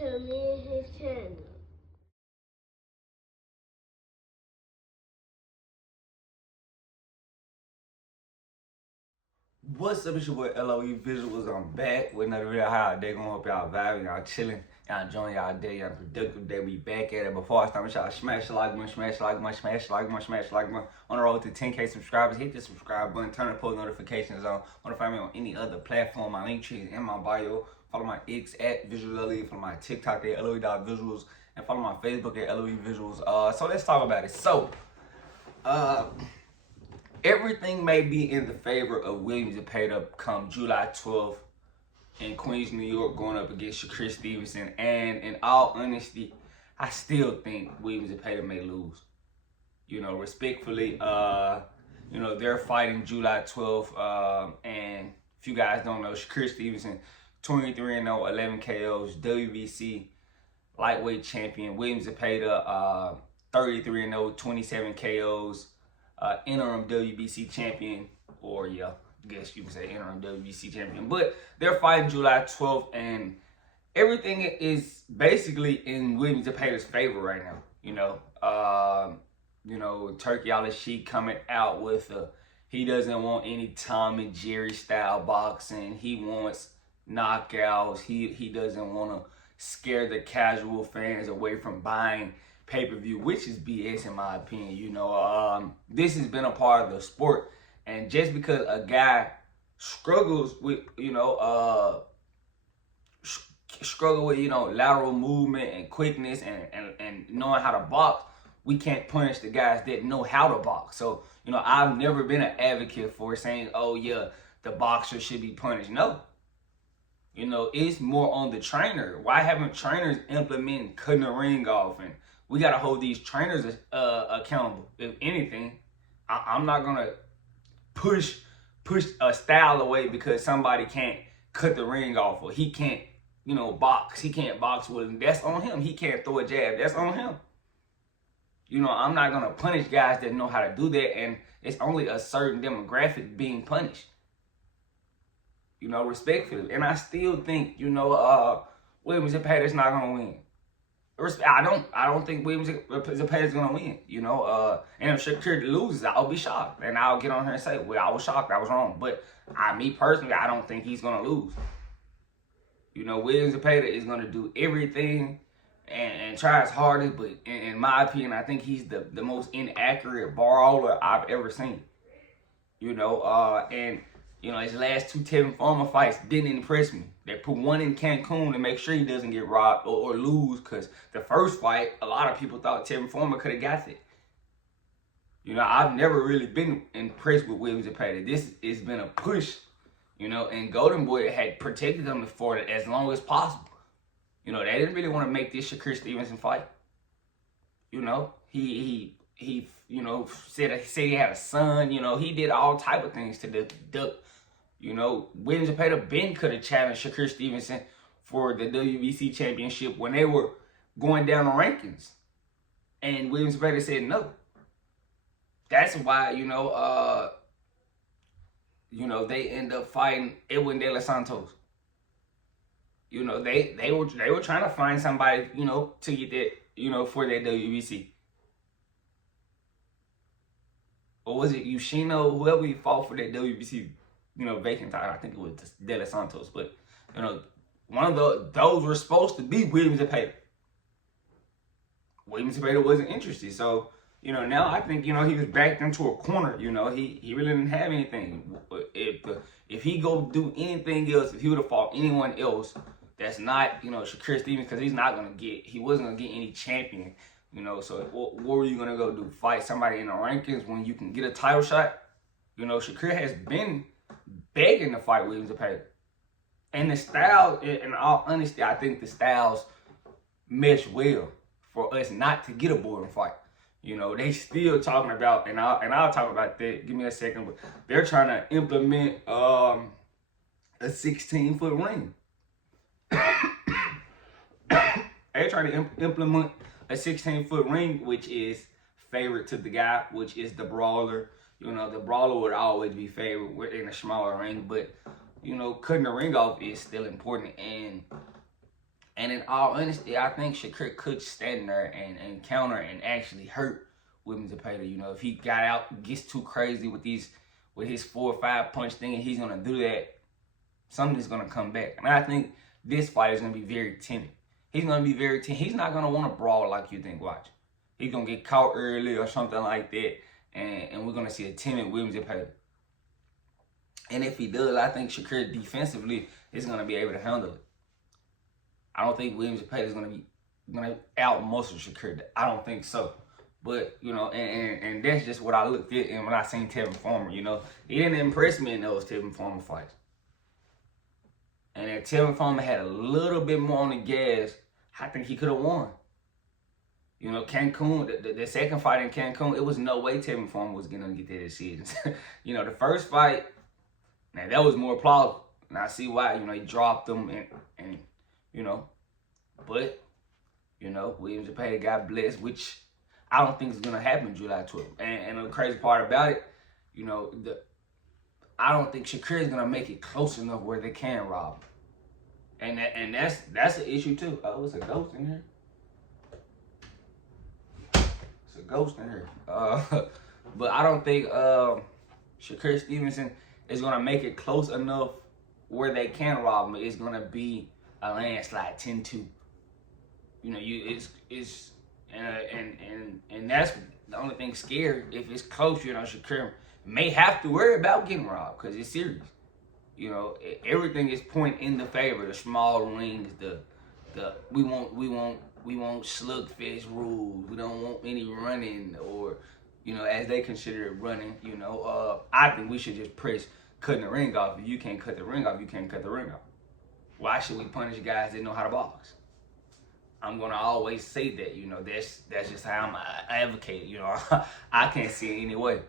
to me and his channel. What's up, it's your boy LOE Visuals. I'm back with another video. How y'all day going? Hope y'all vibing, y'all chilling, y'all enjoying y'all day, y'all productive day. We back at it. Before I start, make sure y'all smash the like button, smash the like button, smash the like button, smash the like button. On the road to 10K subscribers, hit the subscribe button, turn the post notifications on. Want to find me on any other platform? My link tree is in my bio. Follow my X at VisualLOE. Follow my TikTok at LOE.visuals, and follow my Facebook at LOE Visuals. So let's talk about it. Everything may be in the favor of William Zepeda come July 12th in Queens, New York, going up against Shakur Stevenson. And in all honesty, I still think William Zepeda may lose. You know, respectfully, they're fighting July 12th. And if you guys don't know, Shakur Stevenson, 23-0, 11 KOs, WBC lightweight champion. William Zepeda, 33-0, 27 KOs. Interim WBC champion, or I guess you could say interim WBC champion. But they're fighting July 12th, and everything is basically in William Zepeda's favor right now. Turkey Al Sheik coming out with he doesn't want any Tom and Jerry style boxing. He wants knockouts. He doesn't want to scare the casual fans away from buying pay-per-view, which is BS in my opinion. This has been a part of the sport, and just because a guy struggles with lateral movement and quickness and knowing how to box, we can't punish the guys that know how to box. So I've never been an advocate for saying, oh yeah, the boxer should be punished. No, it's more on the trainer. Why haven't trainers implemented cutting the ring off? And we got to hold these trainers accountable. If anything, I'm not going to push a style away because somebody can't cut the ring off, or he can't, box. He can't box with him. That's on him. He can't throw a jab. That's on him. I'm not going to punish guys that know how to do that, and it's only a certain demographic being punished. Respectfully. And I still think, William Zepeda is not going to win. I don't think William Zepeda is gonna win. And if Shakur loses, I'll be shocked, and I'll get on here and say, "Well, I was shocked, I was wrong." But me personally, I don't think he's gonna lose. William Zepeda is gonna do everything and try his hardest, but in my opinion, I think he's the most inaccurate brawler I've ever seen. His last two Tevin Farmer fights didn't impress me. They put one in Cancun to make sure he doesn't get robbed or lose, because the first fight, a lot of people thought Tevin Farmer could have got it. I've never really been impressed with William Zepeda. This has been a push, and Golden Boy had protected him for it as long as possible. They didn't really want to make this Shakur Stevenson fight. He said he had a son. He did all type of things to duck. William Zepeda could have challenged Shakur Stevenson for the WBC championship when they were going down the rankings, and William Zepeda said no. That's why they end up fighting Edwin De Los Santos. They were trying to find somebody to get that for that WBC. Or was it Yoshino, whoever he fought for that WBC, vacant title? I think it was De Los Santos. But, one of those were supposed to be William Zepeda. William Zepeda wasn't interested. So, now I think, he was backed into a corner. He really didn't have anything. If he go do anything else, if he would have fought anyone else that's not, Shakur Stevenson, because he wasn't going to get any champion. So what were you going to go do? Fight somebody in the rankings when you can get a title shot? Shakur has been begging to fight William Zepeda. And the style, in all honesty, I think the styles mesh well for us not to get a boring fight. They still talking about, and I'll talk about that. Give me a second. But they're trying to implement a 16-foot ring. They're trying to implement a 16-foot ring, which is favorite to the guy, which is the brawler. The brawler would always be favored in a smaller ring, but cutting the ring off is still important. And And in all honesty, I think Shakur could stand there and counter and actually hurt Williams Zepeda. You know, if he got out, gets too crazy with his 4 or 5 punch thing, and he's gonna do that, something's gonna come back. And I think this fight is gonna be very timid. He's gonna be very timid. He's not gonna want to brawl like you think. Watch, he's gonna get caught early or something like that, and we're gonna see a timid Williams Zepeda. And if he does, I think Shakur defensively is gonna be able to handle it. I don't think Williams Zepeda is gonna out muscle Shakur. I don't think so. But you know, and that's just what I looked at. And when I seen Tevin Farmer, you know, he didn't impress me in those Tevin Farmer fights. And if Tevin Farmer had a little bit more on the gas, I think he could have won. You know, Cancun, the second fight in Cancun, it was no way Tevin Farmer was gonna get that decision. You know, the first fight, now that was more plausible. And I see why. You know, he dropped him and you know, but you know, Williams Zepeda got blessed, which I don't think is gonna happen July 12th. And the crazy part about it, you know, I don't think Shakur is gonna make it close enough where they can rob him. And that's an issue too. Oh, it's a ghost in here. It's a ghost in here. But I don't think Shakur Stevenson is gonna make it close enough where they can rob him. It's gonna be a landslide 10-2. You know, and that's the only thing scary. If it's close, you know, Shakur may have to worry about getting robbed because it's serious. You know, everything is pointing in the favor. The small rings, we want slugfest rules. We don't want any running, or you know, as they consider it running. You know, I think we should just press cutting the ring off. If you can't cut the ring off, you can't cut the ring off. Why should we punish guys that know how to box? I'm gonna always say that. You know, that's just how I'm advocating. You know, I can't see it any way.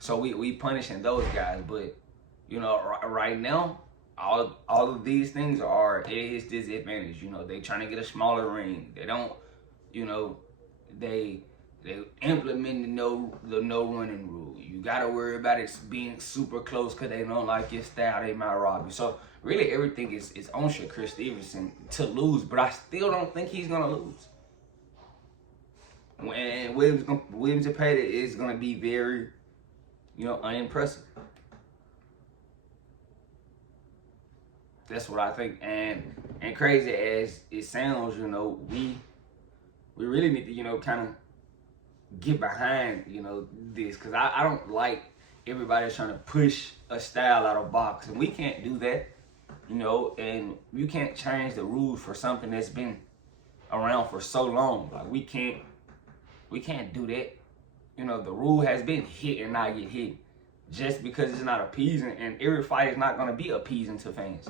So we punishing those guys, but you know, right now, all of these things are his disadvantage. You know, they trying to get a smaller ring. They don't, you know, they implement the no running rule. You gotta worry about it being super close because they don't like your style. They might rob you. So really, everything is on Shakur Stevenson to lose, but I still don't think he's gonna lose. And Williams Zepeda is gonna be very, you know, unimpressive. That's what I think. And crazy as it sounds, you know, we really need to, you know, kind of get behind, you know, this, because I don't like everybody trying to push a style out of boxing. We can't do that, you know, and you can't change the rules for something that's been around for so long. Like we can't do that. You know, the rule has been hit and not get hit. Just because it's not appeasing, and every fight is not going to be appeasing to fans.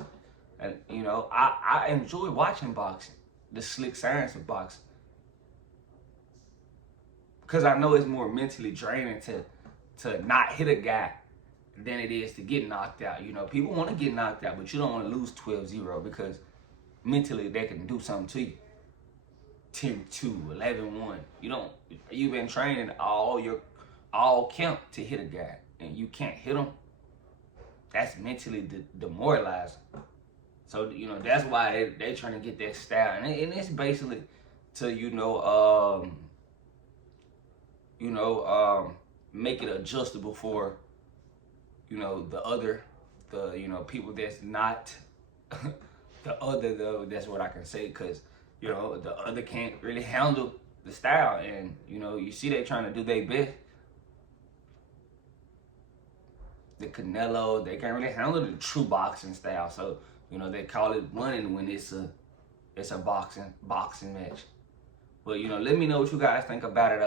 And, you know, I enjoy watching boxing, the slick science of boxing. Because I know it's more mentally draining to not hit a guy than it is to get knocked out. You know, people want to get knocked out, but you don't want to lose 12-0 because mentally they can do something to you. 10-2, 11-1. You've been training all camp to hit a guy, and you can't hit him. That's mentally demoralizing. So, you know, that's why they trying to get that style. And it's basically to, make it adjustable for, you know, people that's not the other, though. That's what I can say, because, you know, the other can't really handle the style. And, you know, you see they trying to do their best. The Canelo, they can't really handle the true boxing style. So, you know, they call it running when it's a boxing match. But, you know, let me know what you guys think about it.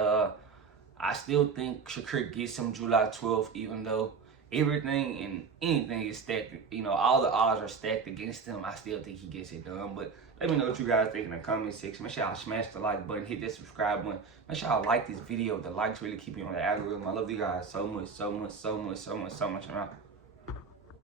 I still think Shakur gets him July 12th, even though everything and anything is stacked. You know, all the odds are stacked against him. I still think he gets it done. But let me know what you guys think in the comment section. Make sure y'all smash the like button, hit that subscribe button. Make sure y'all like this video. The likes really keep you on the algorithm. I love you guys so much, so much, so much, so much, so much.